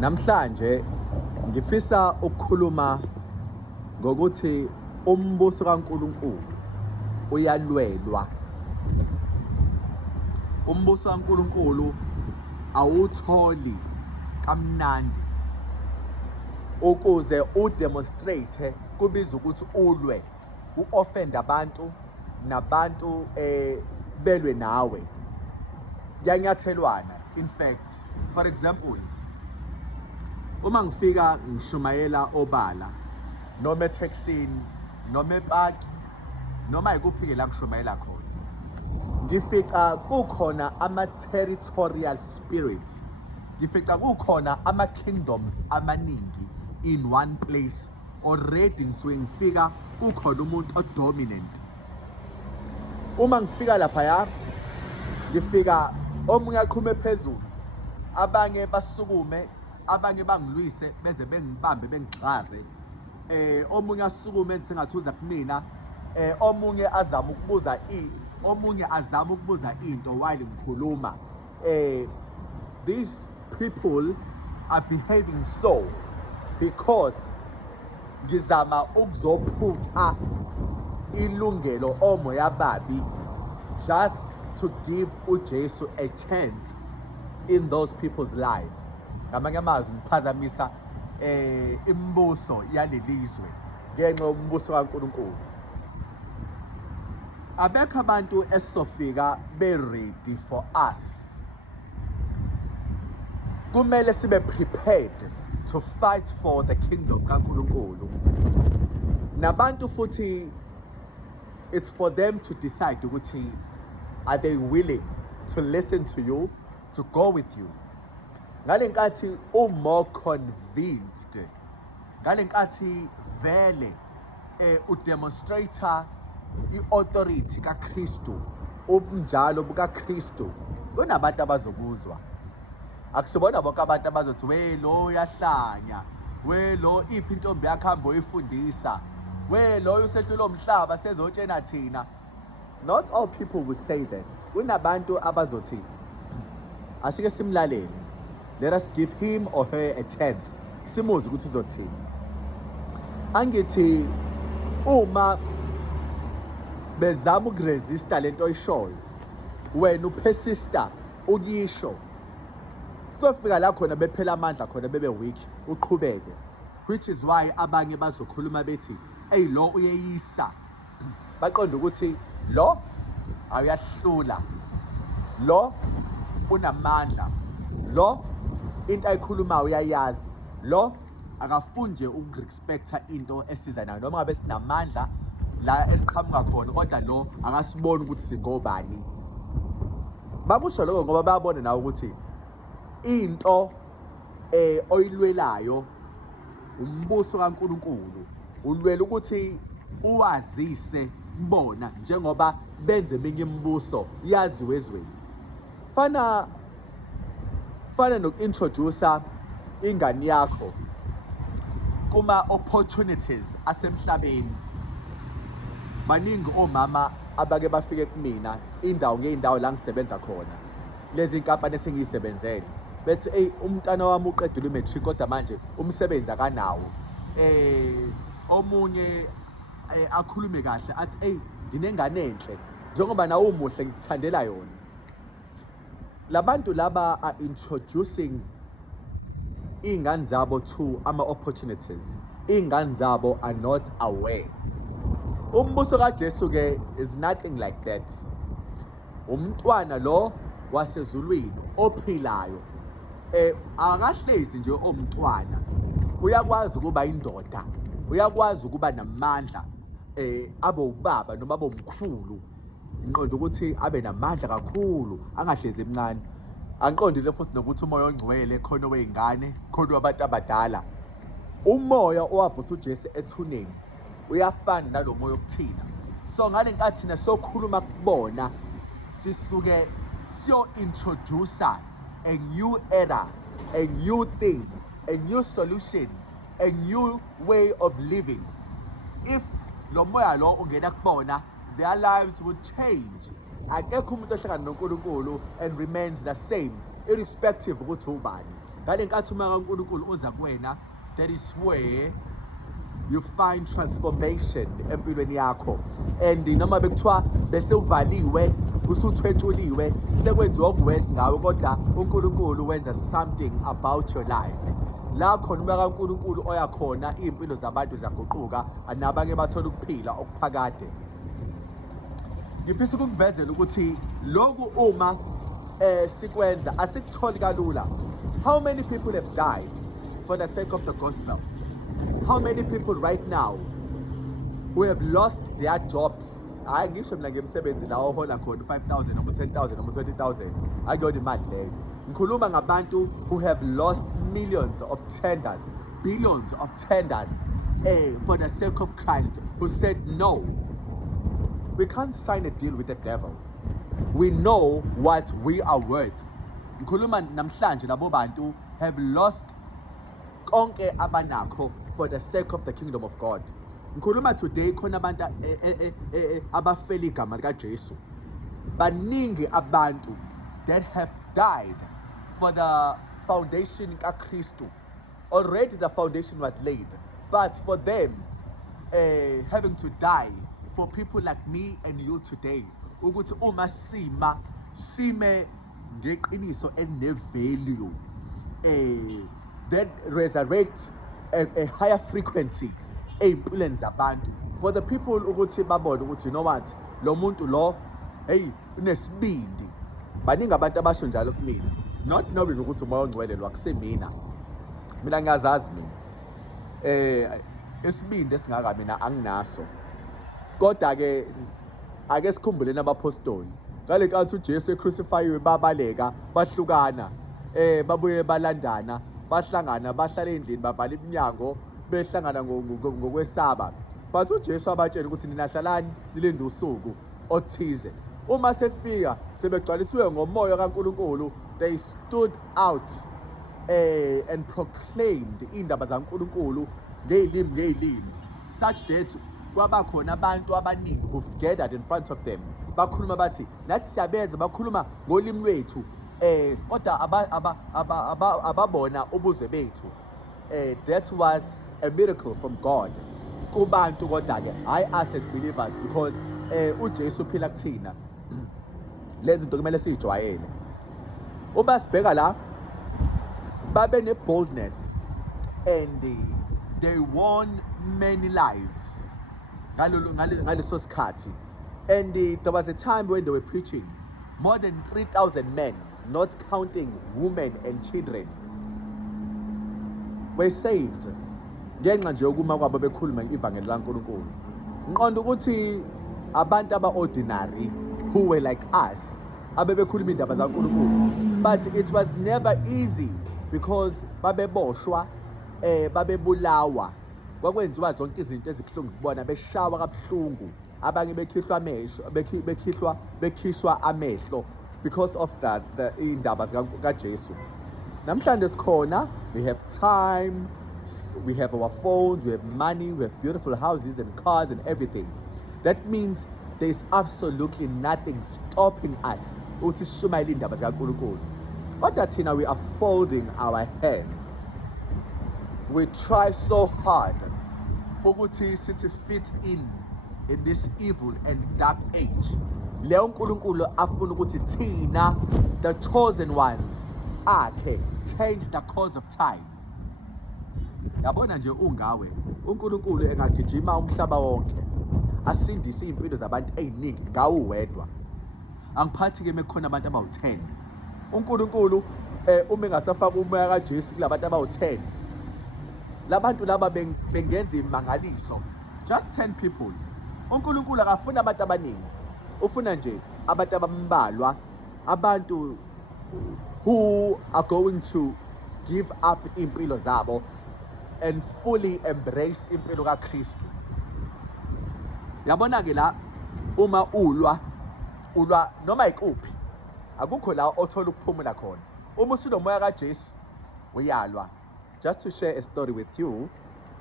Namhlanje ngifisa ukukhuluma ngokuthi umbuso kaNkulunkulu uyalwelwa. Umbuso kaNkulunkulu awutholi kamnandi. Ukuze udemonstrate kubiza ukuthi ulwe, u-offend abantu nabantu belwe nawe. Kuyanyathelwana. In fact, for example, uma ngifika ngishumayela obala noma eThekwini noma ePaki noma ikuphi la ngishumayela khona, ngifica kukhona ama-territorial spirits, ngifica kukhona ama-kingdoms amaningi in one place. Already ngisuke ngifika kukhona umuntu o-dominant. Uma ngifika laphaya ngifika omunye aqhume phezulu, abanye basukume, abanye bangilwise beze bengibambe bengigxaze, omunye asukume sengathi uza kumina, omunye azama ukubuza into while ngikhuluma. These people are behaving so because ngizama ukuzophuca ilungelo omoya babi, just to give uJesu a chance in those people's lives. Ngamanye amazwi ngiphazamisa imibuso yalelizwe ngenxa yombuso kaNkulunkulu. Abekho abantu esofika be ready for us. Kumele sibe prepared to fight for the kingdom kaNkulunkulu. Nabantu futhi, it's for them to decide ukuthi are they willing to listen to you, to go with you. Ngalenkathi more convinced, ngalenkathi vele udemonstrator i-authority kaKristu, ubunjalo bukaKristu, kunabantu abazokuzwa. Akusibona bonke abantu abazothi we lo uyahlanya, we lo iphi intombi yakho hamba uyifundisa, we lo usehlula umhlaba sezotshena thina. Not all people will say that. Kunabantu abazothi asike simlalele, let us give him or her a chance, simuzwe ukuthi uzothini. Angithi uma bezama ukuresista lento oyishoyo, wena upersista ukuyisho, sofika la khona bephela amandla khona bebe weak, uqhubeke. Which is why abanye bazokhuluma bethi hey lo uyeyisa, baqonda ukuthi lo awuyahlula, lo unamandla, lo into ayikhulumayo uyayazi, lo akafuni nje ukurespecta into esiza nayo noma ngabe sinamandla la esiqhamuka khona, kodwa lo akasiboni ukuthi singobani. Bakusho lokho ngoba bayabona nawe ukuthi into oyilwelayo umbuso kaNkulunkulu, ulwela ukuthi uwazise bona njengoba benze eminye imibuso yaziwe ezweni. Fana noku-introducer ingane yakho kuma-opportunities asemhlabeni. Baningi omama abake bafike kumina indawo ngey'ndawo la ngisebenza khona, lezi nkampani esengiyisebenzele, bethi hey umntana wami uqedile i-matric kodwa manje umsebenzi akanawo. Omunye akhulume kahle athi hey nginengane enhle, njengoba nawe umuhle ngikuthandela yona. Labantu laba are introducing iy'ngane zabo to ama-opportunities. Iy'ngane zabo are not aware. Umbuso kaJesu ke is nothing like that. Umntwana lo wasezulwini ophilayo, akahlezi nje omntwana, uyakwazi ukuba indoda, uyakwazi ukuba namandla, abe ubaba noma abe umkhulu. Ngiqonda ukuthi abe namandla kakhulu, angahlezi emncane. Angiqondile futhi nokuthi umoya ongcwele khona wey'ngane, khona wabantu abadala. Umoya owavusa uJesu ethuneni uyafana nalo moya okuthina. So ngale nkathi thina sokhuluma kubona, sisuke siyo-introducer a new era, a new thing, a new solution, a new way of living. If lo moya lo ungena kubona, their lives would change. Akekho umuntu ohlangana noNkulunkulu and remains the same, irrespective ukuthi ubani. ngale nkathi umoya kaNkulunkulu uza kuwena, that is where you find transformation empilweni yakho. And noma bekuthiwa bese uvaliwe usuthwetshuliwe sekwenziwa okuwesi ngawe, kodwa uNkulunkulu wenza something about your life. La khona umoya kaNkulunkulu oya khona, iy'mpilo zabantu zaguquka, nabanye bathola ukuphila okuphakade. Ngifisa ukukuvezela ukuthi lokhu uma sikwenza asikutholi kalula. How many people have died for the sake of the gospel? How many people right now who have lost their jobs? Hayi ngisho mina ngemsebenzi la ohola khona 5,000 noma 10,000 noma 20,000, akuyona imali leyo. Ngikhuluma ngabantu who have lost millions of tenders, billions of tenders for the sake of Christ, who said no. We can't sign a deal with the devil. We know what we are worth. Ngikhuluma namhlanje labo bantu have lost konke abanakho for the sake of the kingdom of God. Ngikhuluma today khona abantu abafela igama lika Jesu. Baningi abantu that have died for the foundation ka Kristu. Already the foundation was laid, but for them having to die for people like me and you today, ukuthi uma sime ngeqiniso ene-value that resurrects a higher frequency ey'mpilweni zabantu, for the people ukuthi babone ukuthi, you know what, lo muntu lo hey unesibindi. Baningi abantu abasho njalo kumina, not knowing ukuthi umoya ongcwele lo akusemina. Mina ngiyazazi mina isibindi esingaka mina anginaso, kodwa ke ake sikhumbuleni abapostoli ngale nkathi uJesu ecrucified babaleka, bahlukana, babuye balandana, bahlangana, bahlala endlini, bavala iminyango, behlangana ngokwesaba. But uJesu abatshela ukuthi nina hlalani nilinde usuku othize. Uma sefika sebegcwalisiwe ngomoya kaNkulunkulu, they stood out and proclaimed indaba zaNkulunkulu ngey'limi, such that kwabakhona abantu abaningi who've gathered in front of them. Bakhuluma bathi nathi siyabeza, bakhuluma ngolimi lwethu kodwa ababona ubuzwe bethu. That was a miracle from God kubantu, kodwa ke hayi us as believers, because uJesu uphila kuthina. Lezi zinto kumele siyijwayele. Uma sibheka la, babe ne-boldness and they won many lives ngaleso sikhathi. And there was a time when they were preaching, more than 3,000 men, not counting women and children, were saved ngenxa nje yokuma kwabo bekhuluma ivangeli laNkulunkulu. Ngiqonda ukuthi abantu aba-ordinary who were like us abebekhuluma indaba zaNkulunkulu, but it was never easy because babeboshwa, babebulawa, kwakwenziwa zonke izinto ezibuhlungu kubona, beshawa kabuhlungu, abanye bekhishwa amehlo because of that indaba kaJesu. Namhlanje sikhona, we have time, we have our phones, we have money, we have beautiful houses and cars and everything. That means there's absolutely nothing stopping us ukuthi sishumayele indaba zikaNkulunkulu. Kodwa thina we are folding our hands. We try so hard ukuthi sithi fit in this evil and dark age. Leyo uNkulunkulu afuna ukuthi thina, the chosen ones, change the course of time. Yabona nje ungawe uNkulunkulu engagijima umhlaba wonke asindise impilo zabantu eziningi ngawo uwedwa, angiphathi ke mekhona abantu abawu10. uNkulunkulu uma engasafaka umoya kaJesu kulabantu abawu10, labantu laba bengenza imangaliso. Just 10 people. uNkulunkulu akafuna abantu abaningi, ufuna nje abantu abambalwa, abantu who are going to give up impilo zabo and fully embrace impilo kaKristu. Yabona ke la, uma ulwa noma ikuphi, akukho la othola ukuphumula khona. Uma usunomoya kaJesu uyalwa. Just to share a story with you,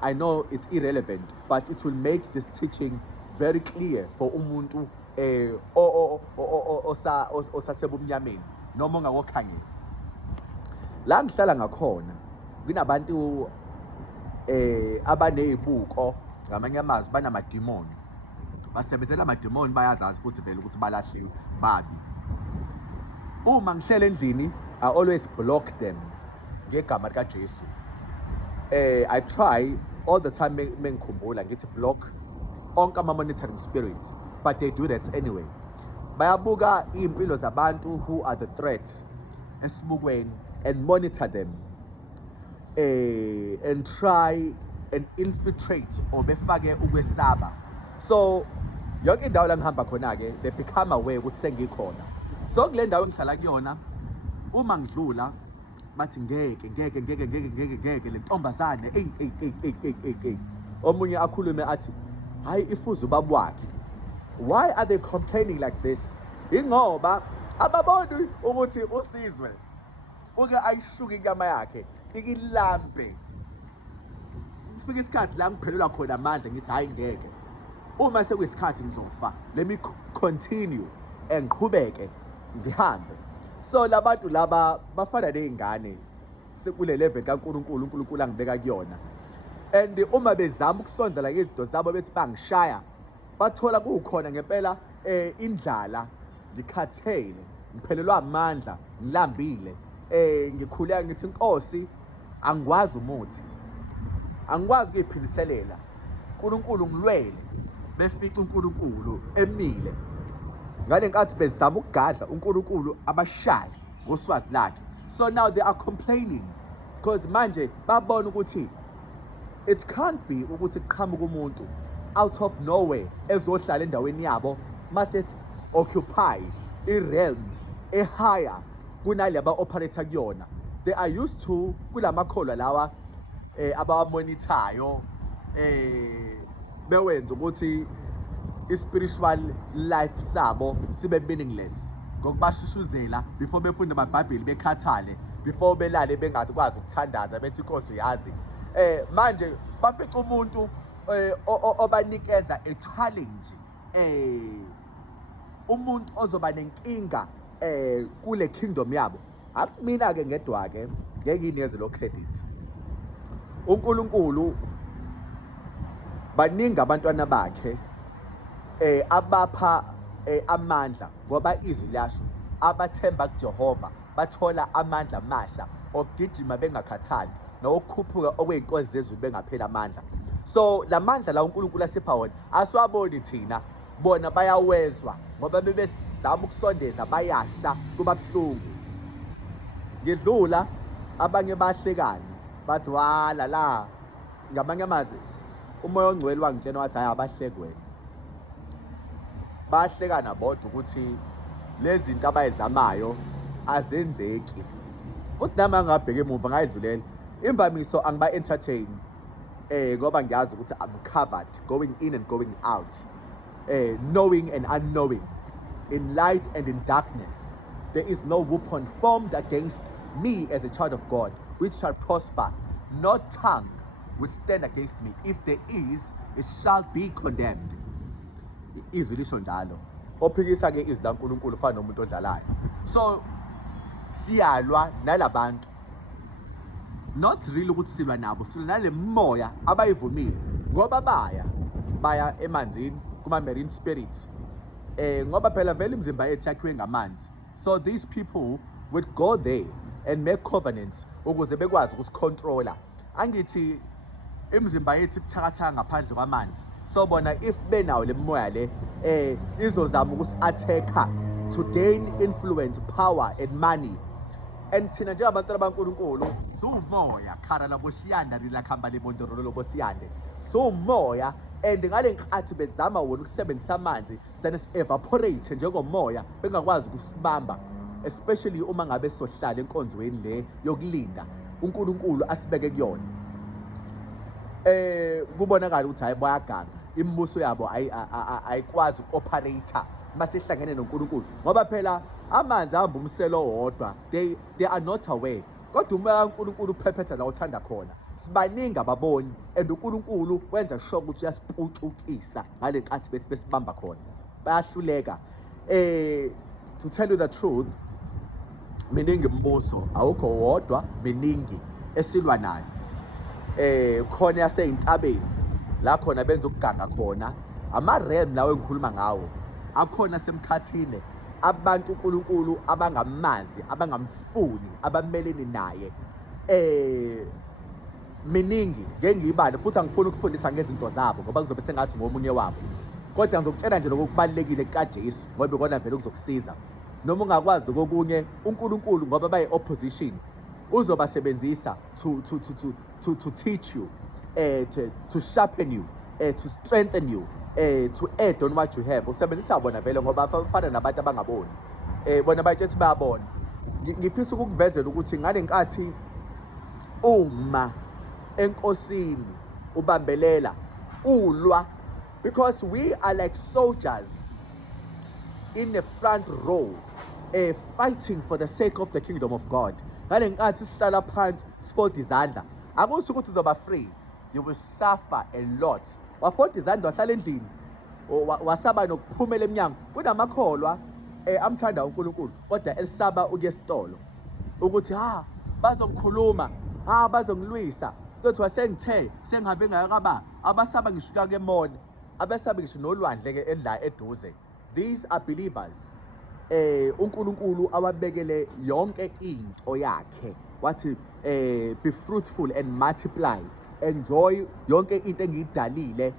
I know it's irrelevant, but it will make this teaching very clear for umuntu osasebumnyameni noma ongawokhangela. La ngihlala ngakhona kunabantu abanezibuko ngamanye amazwi banamadimoni basebenzela amadimoni bayazazi futhi vele ukuthi balahliwe babi. Uma ngihlele endlini I always block them ngegama lika Jesu. I try all the time mengikhumbula ngithi block onke ama-monitoring spirits, but they do that anyway. Bayabuka iy'mpilo zabantu who are the threats esibukweni and monitor them and try and infiltrate or befake ukwesaba. So yonke indawo la ngihamba khona-ke they become aware ukuthi sengikhona. So kule ndawo engihlala kuyona uma ngidlula bathi ngeke le ntombazane ey. Omunye akhulume athi hayi ifuze ubaba wakhe. Why are they complaining like this? Ingoba ababoni ukuthi usizwe uke ayishuke inyama yakhe ikilambe. Kufika isikhathi la ngiphelelwa khona amandla ngithi hayi ngeke. Uma sekuyisikhathi ngizofa, let me continue and ngiqhubeke ngihambe. So labantu laba bafana nezingane sekule level kaNkulunkulu, uNkulunkulu angibeka kuyona. And uma bezama ukusondela izinto zabo bethi bangishaya, bathola kukhona ngempela indlala, ngikhathele, ngiphelelwa amandla, ngilambile. Ngikhuleka ngithi Nkosi angikwazi umuthi. Angikwazi ukuyiphiliselela. uNkulunkulu ngilwele. Befica uNkulunkulu emile. Ngale nkathi bezama ukugadla uNkulunkulu abashayi ngoswazi lakhe. So now they are complaining because manje babona ukuthi it can't be ukuthi kuqhamuka umuntu out of nowhere ezohlala endaweni yabo mase occupy i-realm ehigher kunalaba operator kuyona. They are used to kulamakholwa lawa abawamonithayo bewenza ukuthi i-spiritual life sabo sibe meaningless ngokubashushuzela before befunda amabhayibheli bekhathale before belale bengakwazi ukuthandaza bethi Nkosi yazi. Manje bafica umuntu obanikeza a challenge, umuntu ozoba nenkinga kule kingdom yabo. Akumina ke ngedwa ke ngeke inikeze lo credit. uNkulunkulu baningi abantwana bakhe abapha amandla ngoba izwi lasho abathemba kuJehova bathola amandla amasha okugijima bengakhathali nokukhuphuka okweyinkozi zezulu bengaphela amandla. So lamandla la uNkulunkulu asipha wona asiwaboni thina, bona bayawezwa ngoba bebezama ukusondeza bayahla kuba buhlungu. Ngidlula abanye bahlekani bathi wala la ngamanye amazwi umoya ongcwele wangitshena wathi hayi abahlekwe. Bahlekana bodwa ukuthi lezi zinto abayizamayo azenzeki. Futhi nami angabheka emuva ngayidlulela imvamiso angiba entertain ngoba ngiyazi ukuthi I'm covered going in and going out, knowing and unknowing, in light and in darkness. There is no weapon formed against me as a child of God which shall prosper. No tongue will stand against me. If there is, it shall be condemned. Izwi lisho njalo. Ophikisa ke izwi laNkulunkulu ufana nomuntu odlalayo. So siyalwa nalabantu. Not really ukuthi silwa nabo, silwa nale moya abayivumile ngoba baya emanzini kuma marine spirit. Ngoba phela vele imizimba yethu yakhiwe ngamanzi. So these people would go there and make covenants ukuze bekwazi ukusicontrola. Angithi imizimba yethu ibuthakathaka ngaphandle kwamanzi. So bona if benawo le moya le izozama ukusi-attacker to gain influence, power and money. And thina njengabantu baNkulunkulu sumoya khara labo shiyanda lilakhamba lebondorolo lobo siyande. Sumoya and ngale nkathi bezama wona ukusebenzisa amanzi sithane si-evaporate njengomoya bengakwazi ukusibamba, especially uma ngabe sohlala enkonzweni le yokulinda uNkulunkulu asibeke kuyona. Kubonakala ukuthi hayi bayaganga, imibuso yabo ayikwazi uku-operator masihlangene noNkulunkulu ngoba phela amanzi ahamba umselo wodwa, they are not aware. Kodwa umoya kaNkulunkulu uphephetha la uthanda khona. Sibaningi ababoni and uNkulunkulu wenza sure ukuthi uyasipucukisa ngale nkathi bethi besibamba khona. Bayahluleka. To tell you the truth, miningi imibuso, awukho wodwa, miningi esilwa nayo. Khona yaseyintabeni la khona benza ukuganga khona. Ama-realm lawo engikhuluma ngawo akhona semkhathini, abantu uNkulunkulu abangamazi, abangamfuni, abamelene naye. Miningi ngeke ngiyibale, futhi angifuni ukufundisa ngezinto zabo ngoba kuzobe sengathi ngomunye wabo, kodwa ngizokutshela nje lokubalulekile kukaJesu ngoba ikona vele kuzokusiza. Noma ungakwazi lokokunye, uNkulunkulu ngoba bayi-opposition uzobasebenzisa to teach you, to sharpen you, to strengthen you, to add on what you have. Usebenzisa bona vele ngoba bafana nabantu abangaboni, bona bayitshela bayabona. Ngifisa ukukuvezela ukuthi ngale nkathi uma enkosini ubambelela ulwa, because we are like soldiers in the front row, fighting for the sake of the kingdom of God. Ngale nkathi sihlala phansi sifold izandla, akusho ukuthi uzoba free, you will suffer a lot. Wafold izandla wahlala endlini, wasaba nokuphumela eminyango. Kunamakholwa amthanda uNkulunkulu kodwa elisaba ukuya esitolo ukuthi bazongikhuluma, bazongilwisa, sothi wasengithe sengihambe ngakaba abasaba ngishuka kemona, abesaba ngisho nolwandle ke elila eduze. These are believers. uNkulunkulu awabekele yonke into yakhe, wathi be fruitful and multiply, enjoy yonke into engiyidalile.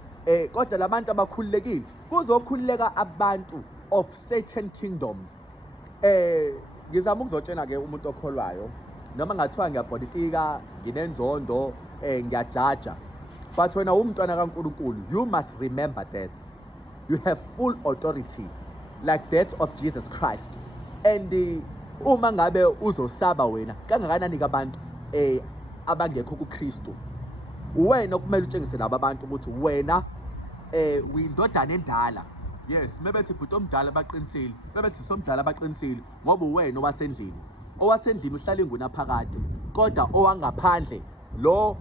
Kodwa labantu abakhululekile kuzokhululeka abantu of certain kingdoms. Ngizama ukuzotshena ke umuntu okholwayo, noma ngathiwa ngiyapolitika, nginenzondo, ngiyajaja, but wena umntwana kaNkulunkulu, you must remember that you have full authority like that of Jesus Christ. And uma ngabe uzosaba wena kangakanani kabantu abangekho kuKristu, wena kumele utshengise laba bantu ukuthi wena uyindodana endala. Yes, mebethi bhuti omdala baqinisile, mebethi somdala baqinisile ngoba uwena owasendlini. Owasendlini uhlala ingunaphakade, kodwa owangaphandle lo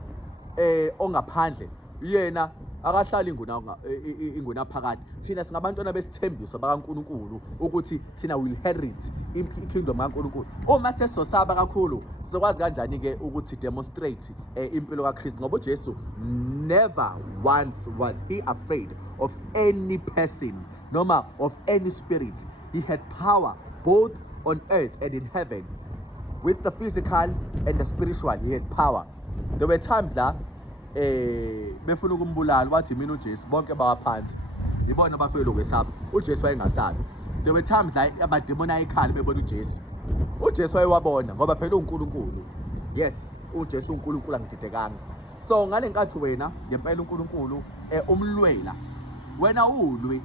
ongaphandle yena akahlali ingunaphakade. Thina singabantwana besithembiso bakaNkulunkulu ukuthi thina will inherit ikingdom kaNkulunkulu. Uma sesosaba kakhulu sizokwazi kanjani ke ukuthi demonstrate impilo kaKristu, ngoba uJesu never once was he afraid of any person noma of any spirit. He had power both on earth and in heaven. With the physical and the spiritual, he had power. There were times la befuna ukumbulala, wathi mina uJesu bonke bawaphansi, ibona bafike lokwesaba. uJesu wayengasabi. There were times la abademona ayikhala bebona uJesu. uJesu wayewabona ngoba phela uNkulunkulu. Yes, uJesu uNkulunkulu angididekanga. So ngale nkathi wena ngempela uNkulunkulu umlwela, wena ulwi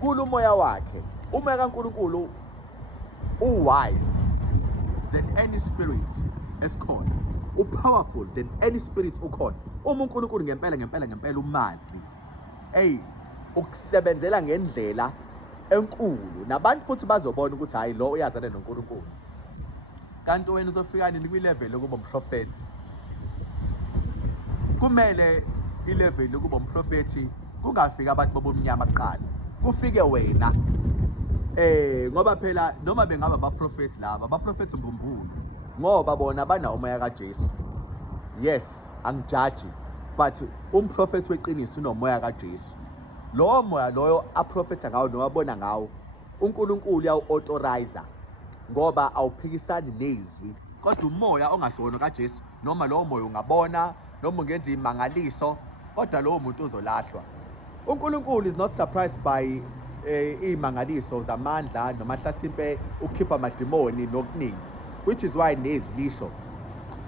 kulomoya wakhe. Umoya kaNkulunkulu uwise than any spirit esikhona, powerful than any spirit ukhona. Uma uNkulunkulu ngempela umazi, ukusebenzela ngendlela enkulu, nabantu futhi bazobona ukuthi hayi lo uyazana noNkulunkulu. Kanti wena uzofika nini kwi-level yokuba umprofethi? Kumele i-level yokuba umprofethi kungafika abantu bobumnyama kuqala, kufike wena. Ngoba phela noma bengaba abaprofethi laba, abaprofethi mbumbulu ngoba bona banawo umoya kaJesu. Yes, angijaji, but umprofethi weqiniso unomoya kaJesu. Lowo moya loyo aprofetha ngawo noma abona ngawo, uNkulunkulu uyawu-authorize ngoba awuphikisani nezwi. Kodwa umoya ongasona kaJesu, noma lowo moya ungabona noma ungenza imangaliso, kodwa lowo muntu uzolahlwa. uNkulunkulu is not surprised by imangaliso zamandla noma hlasimpe ukukhipha amadimoni nokuningi, which is why nezwi lisho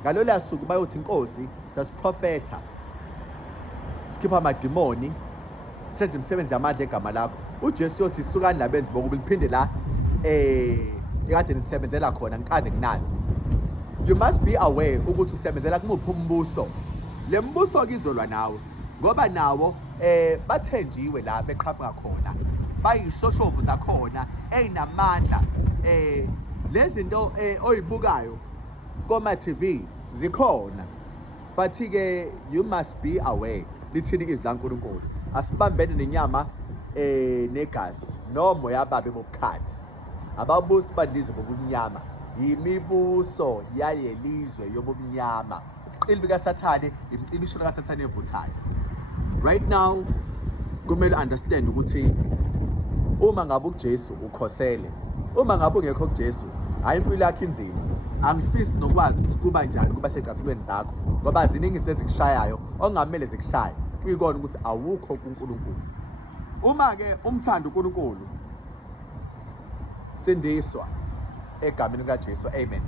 ngalolu suku bayothi inkosi sasiprofetha sikhipha amadimoni, senze imisebenzi yamandla egama lakho. uJesu yothi sukani labenzi bokuba liphinde la ekade nisebenzela khona ngikaze nginazi. You must be aware ukuthi usebenzela kumuphi umbuso. Le mbuso kizolwa nawe ngoba nawo bathenjiwe la beqhamuka khona, bayishoshovu zakhona eyinamandla. Lezi zinto oyibukayo koma TV zikhona, but ke you must be aware. Lithini izwi laNkulunkulu, asibambene nenyama negazi nomoya ababe bobukhathi, ababusi badlize bobumnyama. yimibuso yayelizwe yobumnyama. Ubuqili bikaSathane imicibishelo kaSathane evuthayo. Right now kumele understand ukuthi uma ngabe uJesu ukhosele, uma ngabe ungekho kuJesu, hayi impilo yakho inzima. Angifisi nokwazi ukuthi kuba njani kuba secathulweni zakho, ngoba ziningi izinto ezikushayayo okungamele zikushaye. Uyikona ukuthi awukho kuNkulunkulu. Uma-ke umthanda uNkulunkulu, sindiswa egameni likaJesu, amen.